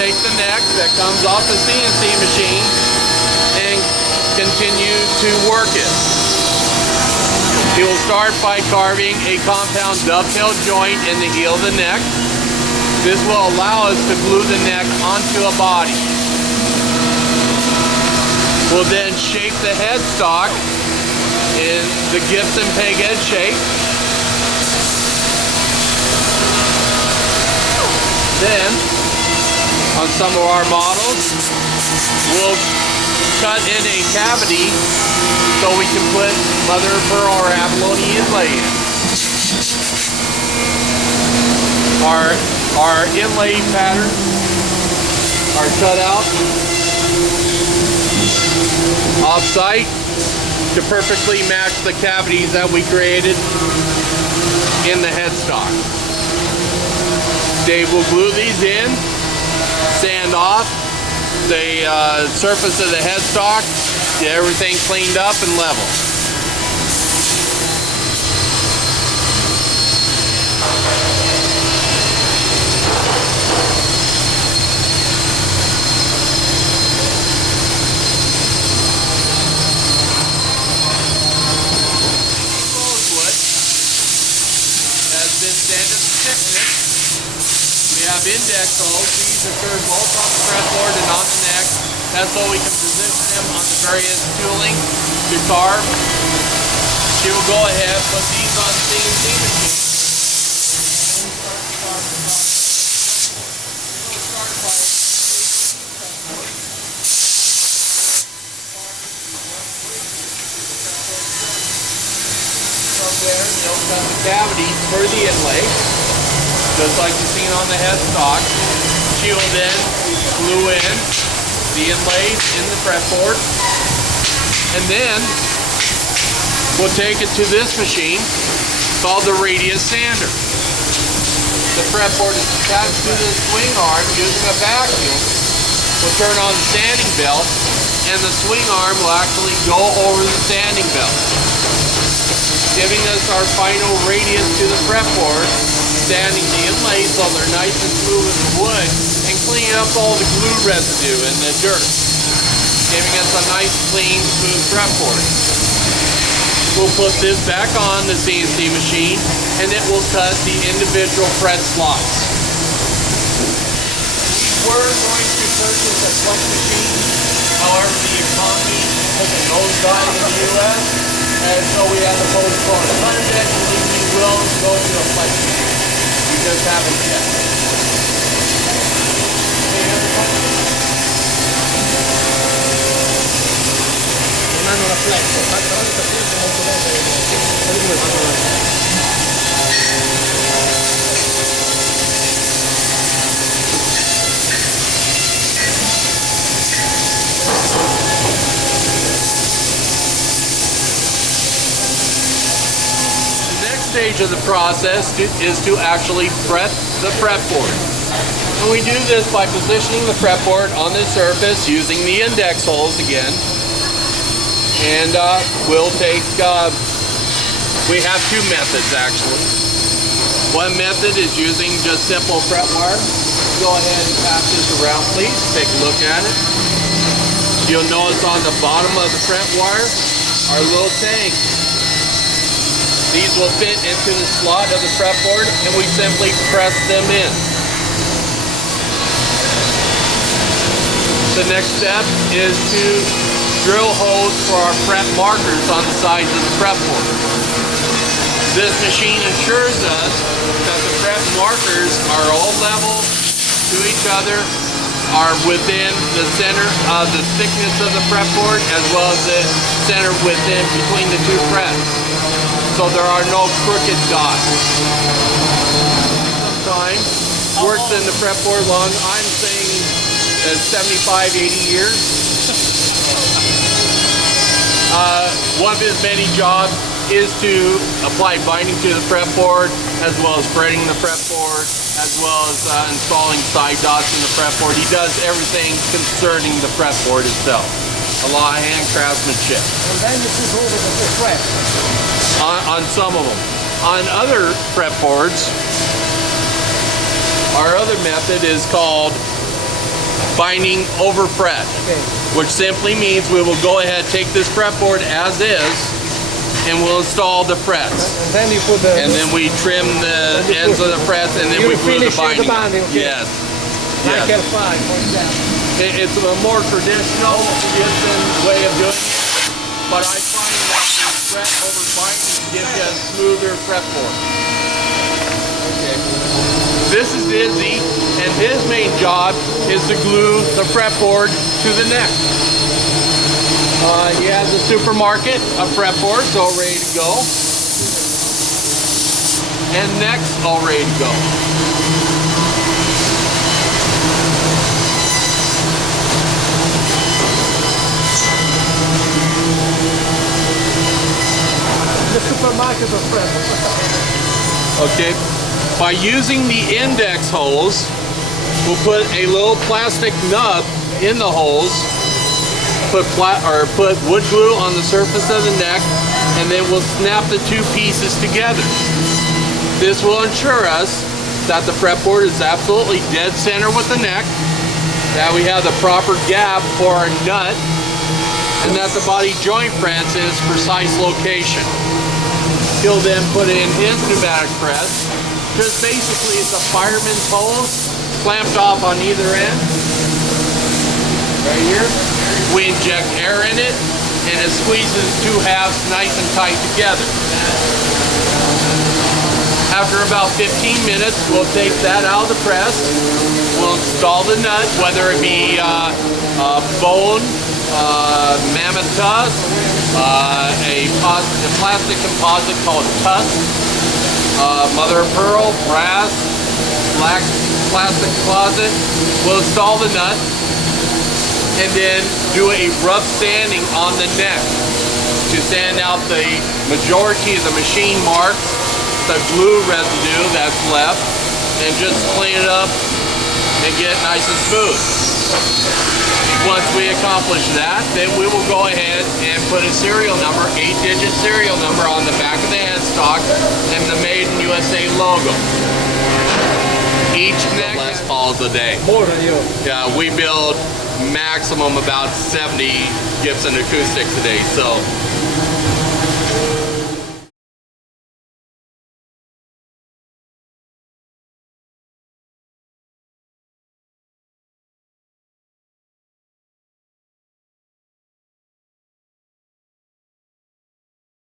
take the neck that comes off the CNC machine and continue to work it. He will start by carving a compound dovetail joint in the heel of the neck. This will allow us to glue the neck onto a body. We'll then shape the headstock in the Gibson peg head shape. Then, on some of our models, we'll cut in a cavity so we can put mother of pearl or abalone inlay in. Our inlay patterns are cut out off-site to perfectly match the cavities that we created in the headstock. Dave will glue these in, sand off the surface of the headstock, get everything cleaned up and level. We have index holes. These occur both on the fretboard and on the neck. That's so we can position them on the various tooling to carve. She will go ahead and put these on the CNC machine. From there, they'll cut the cavity for the inlay, just like you've seen on the headstock. She will then glue in the inlays in the fretboard, and then we'll take it to this machine called the radius sander. The fretboard is attached to the swing arm using a vacuum. We'll turn on the sanding belt, and the swing arm will actually go over the sanding belt, giving us our final radius to the fretboard, sanding the inlays so they're nice and smooth as the wood, and cleaning up all the glue residue and the dirt, giving us a nice, clean, smooth fretboard. We'll put this back on the CNC machine, and it will cut the individual fret slots. We were going to purchase a flux machine, however the economy took a nosedive in the U.S., and so we had to postpone it. But eventually we will go to a flux machine. We just haven't yet. Hanno la flex, tanta volta flex molto The next stage of the process is to actually fret the fretboard. And we do this by positioning the fretboard on the surface using the index holes again. And we'll take, we have two methods actually. One method is using just simple fret wire. Go ahead and pass this around please, take a look at it. You'll notice on the bottom of the fret wire are little tangs. These will fit into the slot of the fretboard and we simply press them in. The next step is to drill holes for our fret markers on the sides of the fretboard. This machine ensures us that the fret markers are all level to each other, are within the center of the thickness of the fretboard, as well as the center within between the two frets. So there are no crooked dots. Sometimes worked in the fretboard long, I'm saying 75, 80 years. One of his many jobs is to apply binding to the fretboard, as well as fretting the fretboard, as well as installing side dots in the fretboard. He does everything concerning the fretboard itself. A lot of hand craftsmanship. And then you put over the fret. On some of them. On other fretboards, our other method is called binding over fret, Okay. which simply means we will go ahead, take this fretboard as is, and we'll install the frets. And then you put the... And then we trim the ends of the frets, and then we glue the finish the binding. binding, okay. Yes. Like Yes. L5, for example. It's a more traditional Gibson way of doing it, but I find that the fret over binding gives you a smoother fretboard. This is Izzy, and his main job is to glue the fretboard to the neck. He has a supermarket, a fretboard, all ready to go, and necks all ready to go. The supermarket of friends. Okay, by using the index holes, we'll put a little plastic nub in the holes, put wood glue on the surface of the neck, and then we'll snap the two pieces together. This will ensure us that the fretboard is absolutely dead center with the neck, that we have the proper gap for our nut, and that the body joint fence in its precise location. He'll then put in his pneumatic press, because basically it's a fireman's hose clamped off on either end. Right here. We inject air in it, and it squeezes two halves nice and tight together. After about 15 minutes, we'll take that out of the press. We'll install the nut, whether it be bone, mammoth tusk, a plastic composite called tusk, mother of pearl, brass, black plastic composite. We'll install the nut and then do a rough sanding on the neck to sand out the majority of the machine marks, the glue residue that's left, and just clean it up and get it nice and smooth. Once we accomplish that, then we will go ahead and put a serial number, 8-digit serial number on the back of the headstock and the Made in USA logo. Each neck less falls a day. More than you. Yeah, we build maximum about 70 Gibson acoustics a day, so